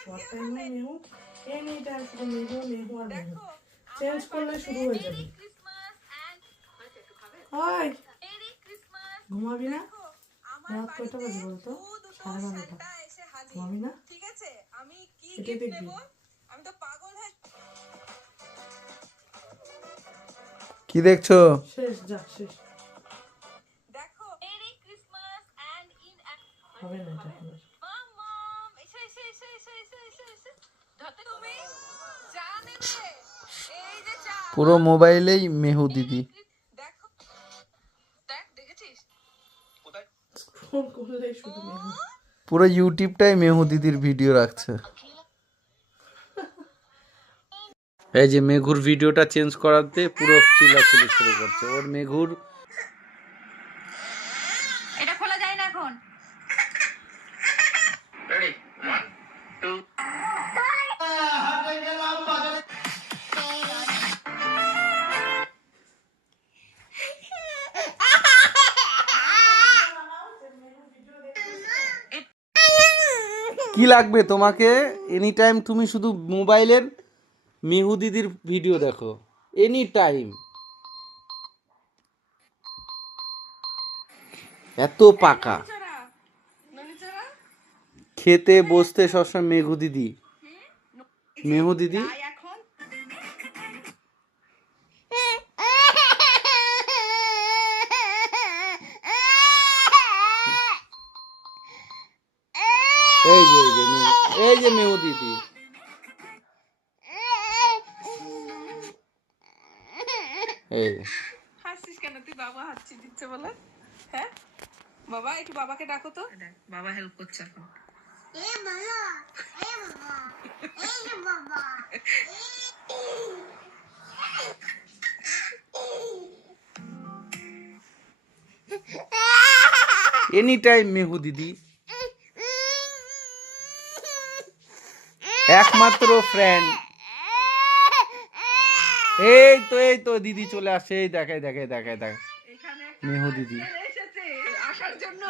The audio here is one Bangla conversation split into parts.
শর্ট টাইমে মেহু, এনি টাইম শুধু মেহু মেহু আর মেহু, চেঞ্জ করলে শুরু হয়ে যাবে। হাই ঘুমাবি না? রাত কয়টা বাজে বলতো? 12:30। ঘুমাবি না? ঠিক আছে, আমি কি গিফট নেব? আমি তো পাগল হয়ে। কি দেখছো? শেষ যা শেষ। দেখো মেরি ক্রিসমাস এন্ড ইন হবে না এটা হবে। মাম এসে এসে এসে এসে এসে এসে এসে ধরতে তুমি চা নেবে? এই যে চা। পুরো মোবাইলেই মেহু দিদি। দেখো দেখ দেখেছিস কোথায় স্ক্রল করলে শুধু মেহু। পুরো ইউটিউবটাই মেহু দিদির ভিডিও রাখছে। এই যে মেঘুর ভিডিওটা চেঞ্জ করাতে পুরো চিল্লাচিল্লি শুরু করছে। ওর মেঘুর এটা খোলা যায় না এখন। রেডি 1 2 কি লাগবে তোমাকে? এনি টাইম তুমি শুধু মোবাইলের মেহু দিদির ভিডিও দেখো, এনি টাইম। এত পাকা, খেতে বসতে সবসময় মেঘু দিদি মেহু দিদি। এই যে মেহু দিদি। এই হাসছিস কেন তুই? বাবা হাসছি দিচ্ছে বলে। হ্যাঁ বাবা, একটু বাবাকে ডাকো তো। বাবা হেল্প করছে এখন। এনি টাইম মেহু দিদি, একমাত্র ফ্রেন্ড। এই তো দিদি চলে আসছে। এই দেখাই মেহু দিদি, আসার জন্য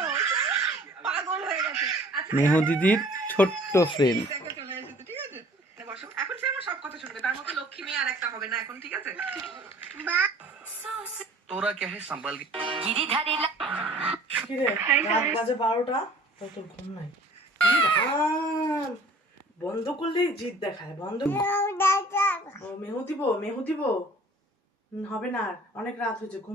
পাগল হয়ে গেছে। মেহু দিদির ছোট্ট ফ্রেন্ড। চলে এসেছে, ঠিক আছে? বসো, এখন সে আমার সব কথা শুনবে। তার মতো লক্ষ্মী মেয়ে আর একটা হবে না এখন, ঠিক আছে? তোরা কে হে সম্ভাল গিরিধারী কি রে? রাত বাজে 12টা, তত ঘুম নাই। বন্ধ করলেই জিদ দেখায়। বন্ধ ও মেহু দিব হবে না, অনেক রাত হয়েছে। ঘুম